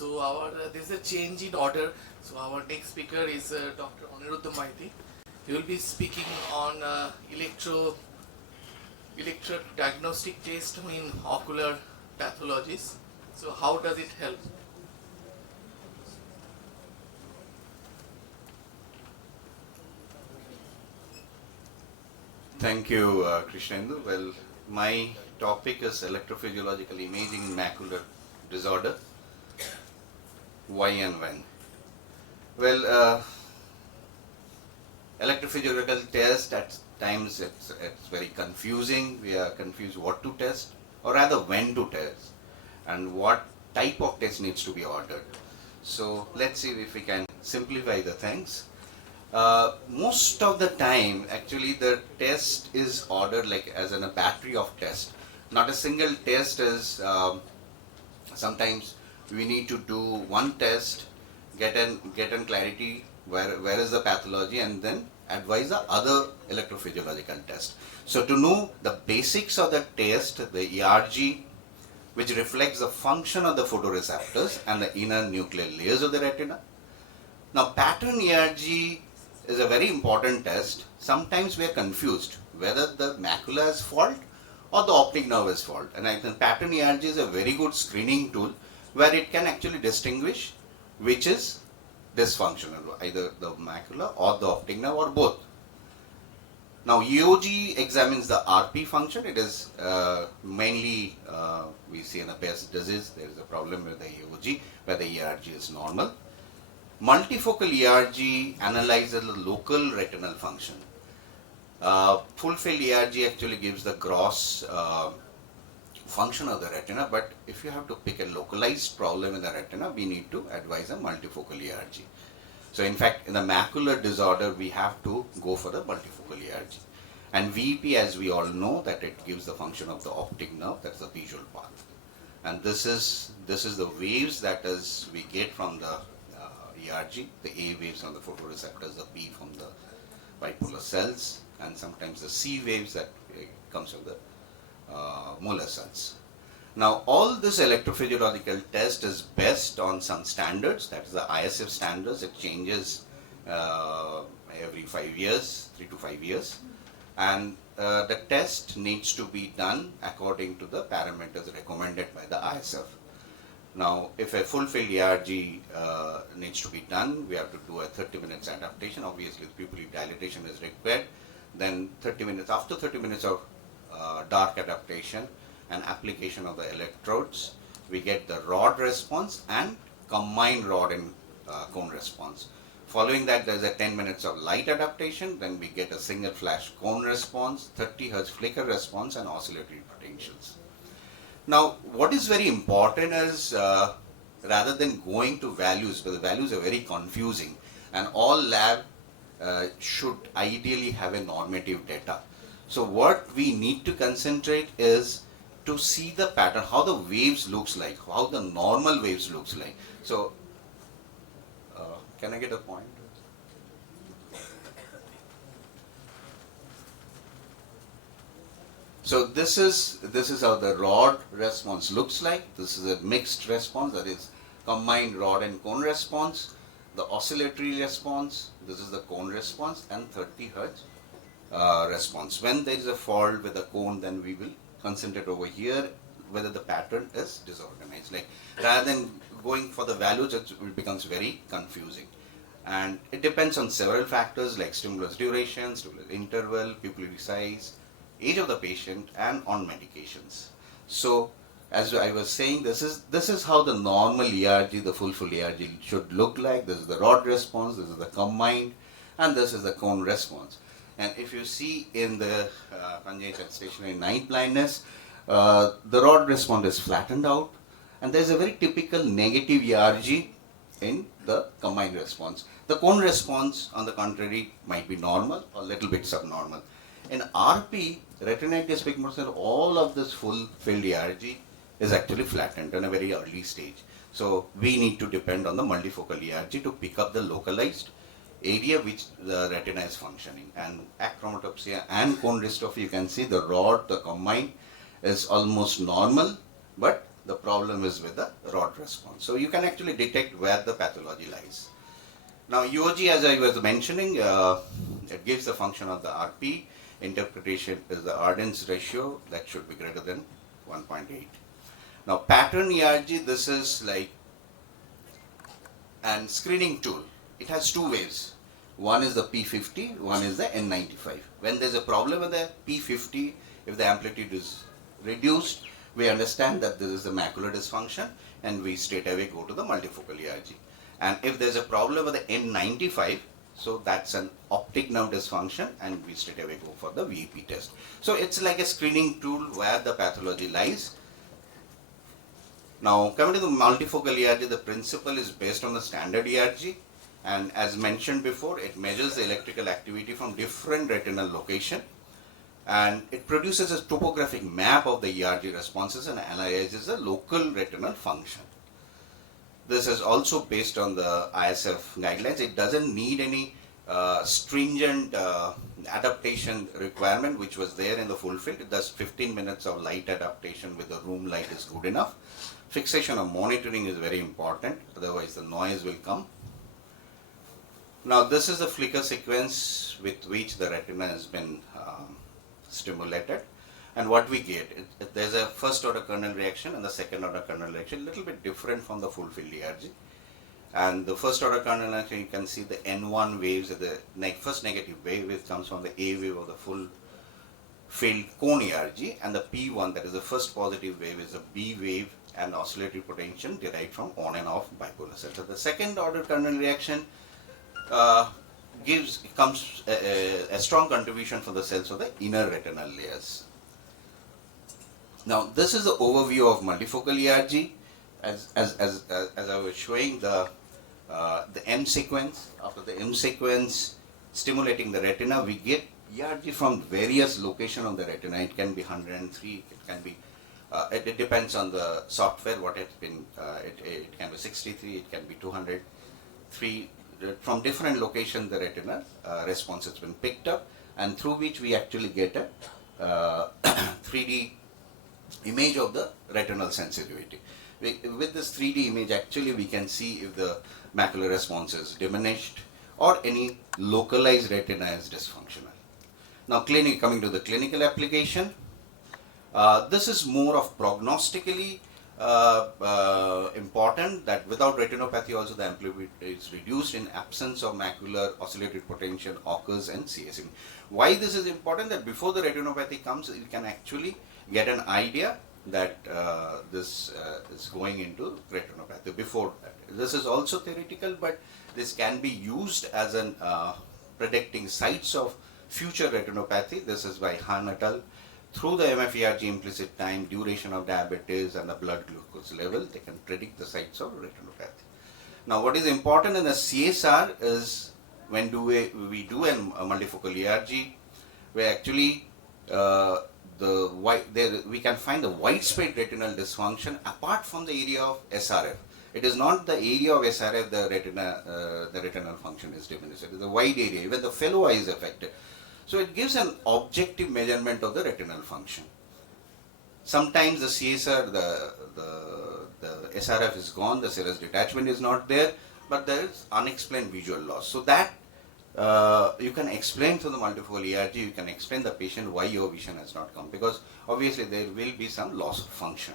So there is a change in order. So our next speaker is Dr. Aniruddha Maiti. He will be speaking on electrodiagnostic test in ocular pathologies. So how does it help? Thank you, Krishnendu. Well, my topic is electrophysiological imaging in macular disorder. Why and when? Well, electrophysiological test, at times it's very confusing. We are confused what to test, or rather when to test, and what type of test needs to be ordered. So let's see if we can simplify the things. Most of the time, actually, the test is ordered like as in a battery of tests. Not a single test is, sometimes we need to do one test, get an clarity where is the pathology, and then advise the other electrophysiological test. So to know the basics of the test, the ERG, which reflects the function of the photoreceptors and the inner nuclear layers of the retina. Now, pattern ERG is a very important test. Sometimes we are confused whether the macula is fault or the optic nerve is fault. And I think pattern ERG is a very good screening tool where it can actually distinguish which is dysfunctional, either the macula or the optic nerve or both. Now, EOG examines the RP function. It is mainly, we see in a Best disease, there is a problem with the EOG where the ERG is normal. Multifocal ERG analyzes the local retinal function. Full field ERG actually gives the gross function of the retina, but if you have to pick a localized problem in the retina, we need to advise a multifocal ERG. So in fact, in the macular disorder, we have to go for the multifocal ERG. And VEP, as we all know, that it gives the function of the optic nerve, that's the visual path. And this is the waves that is we get from the ERG, the A waves on the photoreceptors, the B from the bipolar cells, and sometimes the C waves that comes from the molar cells. Now, all this electrophysiological test is based on some standards, that is the ISF standards. It changes every 5 years, 3 to 5 years, and the test needs to be done according to the parameters recommended by the ISF. Now, if a full field ERG needs to be done, we have to do a 30 minutes adaptation. Obviously, the pupillary dilatation is required. Then 30 minutes, after 30 minutes of dark adaptation and application of the electrodes, we get the rod response and combined rod and cone response. Following that, there is a 10 minutes of light adaptation. Then we get a single flash cone response, 30 Hz flicker response, and oscillatory potentials. Now, what is very important is rather than going to values, because the values are very confusing, and all lab should ideally have a normative data. So what we need to concentrate is to see the pattern, how the waves looks like, how the normal waves looks like. So, can I get a point? So this is how the rod response looks like. This is a mixed response, that is combined rod and cone response. The oscillatory response, this is the cone response, and 30 Hz response. When there is a fault with the cone, then we will concentrate over here whether the pattern is disorganized. Like rather than going for the values, it becomes very confusing. And it depends on several factors like stimulus duration, stimulus interval, pupillary size, age of the patient, and on medications. So, as I was saying, this is how the normal ERG, the full ERG should look like. This is the rod response, this is the combined, and this is the cone response. And if you see in the congenital stationary night blindness, the rod response is flattened out, and there is a very typical negative ERG in the combined response. The cone response, on the contrary, might be normal or a little bit subnormal. In RP, retinitis pigmentosa, all of this full field ERG is actually flattened in a very early stage. So we need to depend on the multifocal ERG to pick up the localized area which the retina is functioning. And achromatopsia and cone dystrophy, you can see the rod, the combined is almost normal, but the problem is with the rod response. So you can actually detect where the pathology lies. Now UOG, as I was mentioning, it gives the function of the RP. Interpretation is the Arden's ratio that should be greater than 1.8. Now pattern ERG, this is like an screening tool. It has two waves. One is the P50, one is the N95. When there's a problem with the P50, if the amplitude is reduced, we understand that this is the macular dysfunction and we straight away go to the multifocal ERG. And if there's a problem with the N95, so that's an optic nerve dysfunction and we straight away go for the VEP test. So it's like a screening tool where the pathology lies. Now coming to the multifocal ERG, the principle is based on the standard ERG, and as mentioned before, it measures the electrical activity from different retinal location and it produces a topographic map of the ERG responses and analyzes the local retinal function. This is also based on the ISF guidelines. It doesn't need any stringent adaptation requirement which was there in the full field. It does 15 minutes of light adaptation with the room light is good enough. Fixation or monitoring is very important, otherwise the noise will come. Now this is the flicker sequence with which the retina has been stimulated, and what we get, there's a first order kernel reaction and the second order kernel reaction, a little bit different from the full field ERG. And the first order kernel reaction, you can see the N1 waves, the first negative wave, which comes from the A wave of the full field cone ERG, and the P1, that is the first positive wave, is the B wave and oscillatory potential derived from on and off bipolar cells. So the second order kernel reaction comes a strong contribution for the cells of the inner retinal layers. Now this is the overview of multifocal ERG. As I was showing, the M sequence. After the M sequence stimulating the retina, we get ERG from various locations of the retina. It can be 103, it can be it depends on the software what it's been, it can be 63, it can be 203. From different locations the retina response has been picked up, and through which we actually get a 3D image of the retinal sensitivity. With this 3D image, actually we can see if the macular response is diminished or any localized retina is dysfunctional. Now coming to the clinical application, this is more of prognostically important, that without retinopathy also the amplitude is reduced in absence of macular oscillated potential occurs and CSM. Why this is important? That before the retinopathy comes, you can actually get an idea that this is going into retinopathy before that. This is also theoretical, but this can be used as an predicting sites of future retinopathy. This is by Han et al. Through the MFERG implicit time, duration of diabetes and the blood glucose level, they can predict the sites of retinopathy. Now what is important in the CSR is when we do a multifocal ERG, we actually we can find the widespread retinal dysfunction apart from the area of SRF. It is not the area of SRF the retinal function is diminished. It is a wide area, even the fellow eye is affected. So it gives an objective measurement of the retinal function. Sometimes the CSR, the SRF is gone, the serous detachment is not there, but there is unexplained visual loss. So that you can explain through the multifocal ERG, you can explain the patient why your vision has not come, because obviously there will be some loss of function.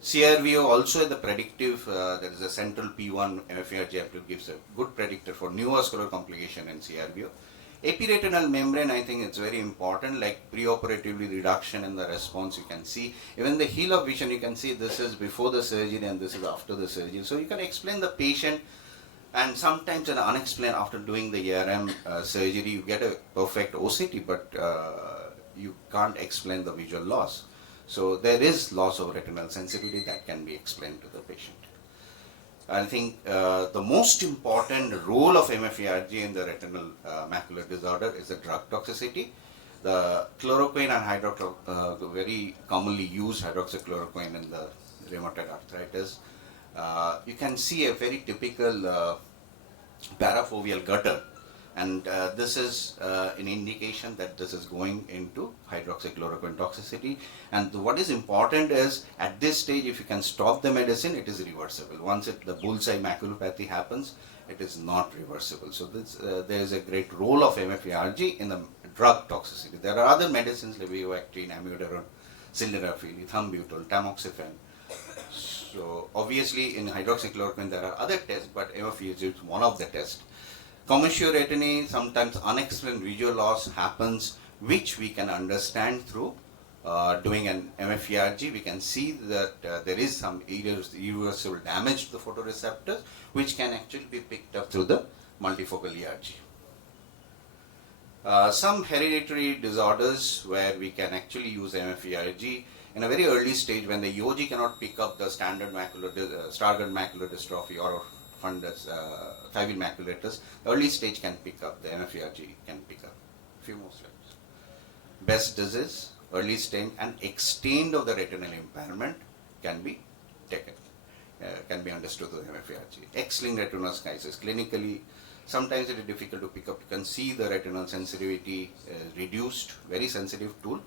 CRVO also is the predictive, there is a central P1 MFERG amplitude gives a good predictor for neovascular complication in CRVO. Epiretinal membrane, I think it's very important, like preoperatively reduction in the response you can see. Even the heel of vision, you can see this is before the surgery and this is after the surgery. So you can explain the patient, and sometimes an unexplained after doing the ERM surgery, you get a perfect OCT, but you can't explain the visual loss. So there is loss of retinal sensitivity that can be explained to the patient. I think the most important role of MFERG in the retinal macular disorder is the drug toxicity. The chloroquine and very commonly used hydroxychloroquine in the rheumatoid arthritis. You can see a very typical parafoveal gutter And this is an indication that this is going into hydroxychloroquine toxicity. And what is important is, at this stage, if you can stop the medicine, it is reversible. Once the bullseye maculopathy happens, it is not reversible. So there is a great role of MFARG in the drug toxicity. There are other medicines like levothyroxine, amiodarone, sildenafil, ethambutol, tamoxifen. So obviously in hydroxychloroquine there are other tests, but MFARG is one of the tests. Commissuretiny, sometimes unexplained visual loss happens, which we can understand through doing an MFERG. We can see that there is some irreversible damage to the photoreceptors, which can actually be picked up through the multifocal ERG. Some hereditary disorders where we can actually use MFERG in a very early stage when the EOG cannot pick up the standard Stargardt macular dystrophy or fundus, fovea maculatus, early stage can pick up, the MFERG can pick up. Few more slides. Best disease, early stage and extent of the retinal impairment can be taken, can be understood with MFERG. X-linked retinoschisis, clinically, sometimes it is difficult to pick up. You can see the retinal sensitivity reduced, very sensitive tool.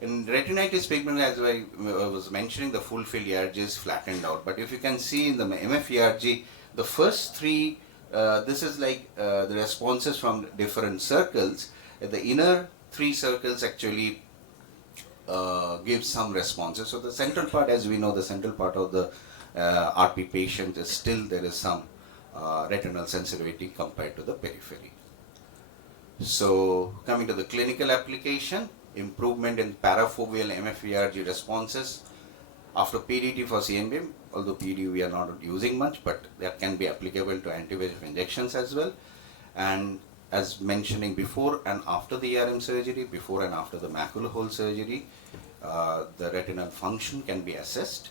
In retinitis pigmentosa, as I was mentioning, the full field ERG is flattened out. But if you can see in the MFERG, the first three, this is like the responses from different circles. The inner three circles actually give some responses. So the central part, as we know, the central part of the RP patient is still there is some retinal sensitivity compared to the periphery. So coming to the clinical application, improvement in parafoveal MFERG responses after PDT for CNBM, although PD we are not using much, but that can be applicable to anti-VEGF injections as well. And as mentioning before and after the ERM surgery, before and after the macular hole surgery, the retinal function can be assessed.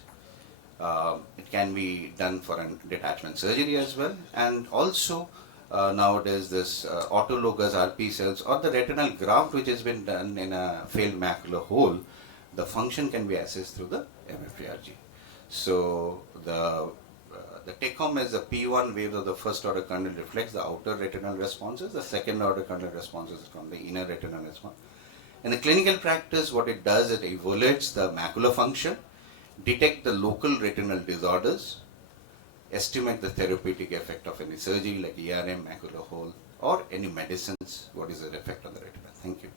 It can be done for a detachment surgery as well, and also nowadays this autologous RP cells or the retinal graft which has been done in a failed macular hole, the function can be assessed through the MFERG. So the take home is the P1 waves of the first order kernel reflects the outer retinal responses, the second order kernel responses from the inner retinal response. In the clinical practice, what it does, it evaluates the macular function, detect the local retinal disorders, estimate the therapeutic effect of any surgery like ERM, macular hole, or any medicines, what is the effect on the retina. Thank you.